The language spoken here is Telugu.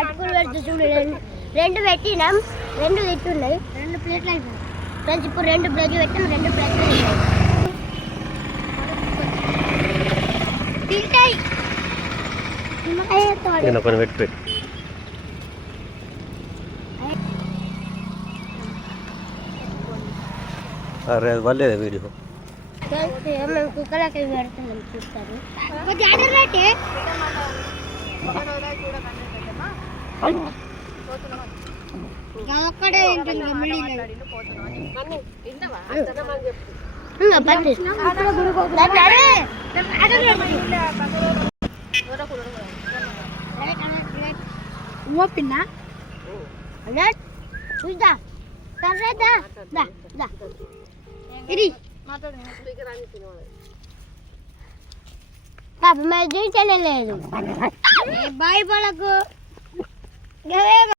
అటుకులు పెడితే చూడు రెండు పెట్టినాం, రెండు తిట్టున్నాయి, రెండు ప్లేట్లు అయిపోయి ఫ్రెండ్స్. ఇప్పుడు రెండు బ్రెడ్లు పెట్టాం, రెండు ప్లేట్లు తింటాయి. అరే అది వల్లేదా వీడియో మేము కుక్కలకి పెడుతున్నాం, చూస్తారు ఒక్కడే పిన్నా చూద్దా పాప మరి జీవించలేదు. బాయ్ పడకు,